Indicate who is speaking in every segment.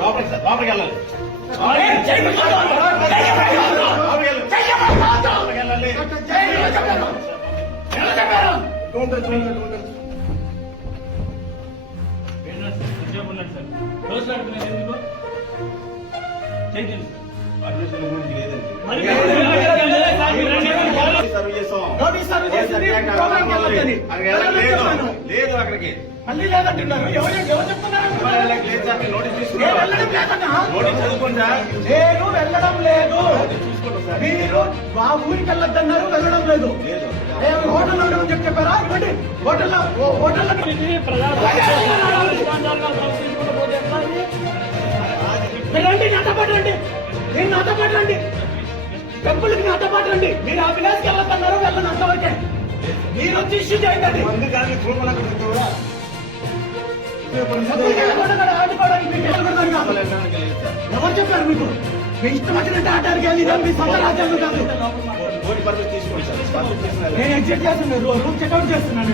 Speaker 1: లోపలికి లోపలికి వెళ్ళాలి. సర్వ్ చేసాం లేదు అక్కడికి.
Speaker 2: మళ్ళీ లేదంటున్నారు. ఎవరు ఎవరు చెప్తున్నారు? నేను వెళ్ళడం నేను లేదు. మీరు మా ఊరికి వెళ్ళొద్దన్నారు వెళ్ళడం లేదు.
Speaker 1: లేదు.
Speaker 2: నేను హోటల్లో ఉండమని చెప్పి చెప్పారా? ఇవ్వండి. హోటల్లో హోటల్లో మీరు రండి నాతో పాటు రండి. మీరు నాతో పాటు రండి. టెంపుల్కి నాతో పాటు రండి. మీరు ఆ విలేజ్కి వెళ్ళొద్దన్నారు వెళ్ళను అంతవరకే. ఇష్యూ చేయండి ఎవరు చెప్పారు మీకు? మీ ఇష్టం వచ్చినట్టు అది ఇదే మీ సొంత రాజ్యాంగం కాదు. నేను ఎగ్జిట్ చేస్తున్నాను రూమ్ చెక్అౌట్ చేస్తున్నాను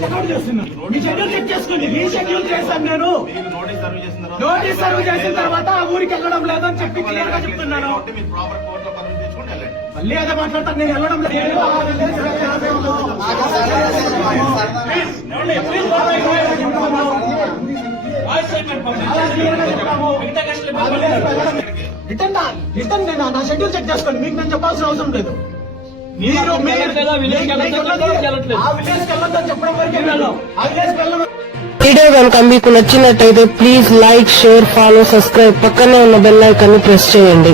Speaker 2: చెక్అౌట్ చేస్తున్నాను. మీ షెడ్యూల్ చెక్ చేసుకోండి. మీ షెడ్యూల్ చేశాను నేను.
Speaker 1: నోటీస్ సర్వ్ చేసిన తర్వాత
Speaker 2: నోటీస్ సర్వ్ చేసిన తర్వాత ఆ ఊరికి వెళ్ళడం లేదని చెప్పి క్లియర్గా చెప్తున్నాను. మళ్ళీ అదే మాట్లాడతాను. నేను వెళ్ళడం లేదు. రిటర్న్ నా- రిటర్న్ నేను నా షెడ్యూల్ చెక్ చేసుకోండి. మీకు నేను చెప్పాల్సిన అవసరం లేదు. మీరు
Speaker 3: వీడియో కనుక మీకు నచ్చినట్టయితే please like share follow subscribe పక్కనే ఉన్న బెల్ ఐకాన్ని ప్రెస్ చేయండి.